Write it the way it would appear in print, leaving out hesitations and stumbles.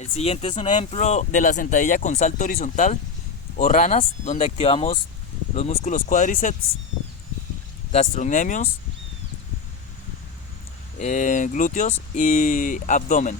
El siguiente es un ejemplo de la sentadilla con salto horizontal o ranas, donde activamos los músculos cuádriceps, gastrocnemios, glúteos y abdomen.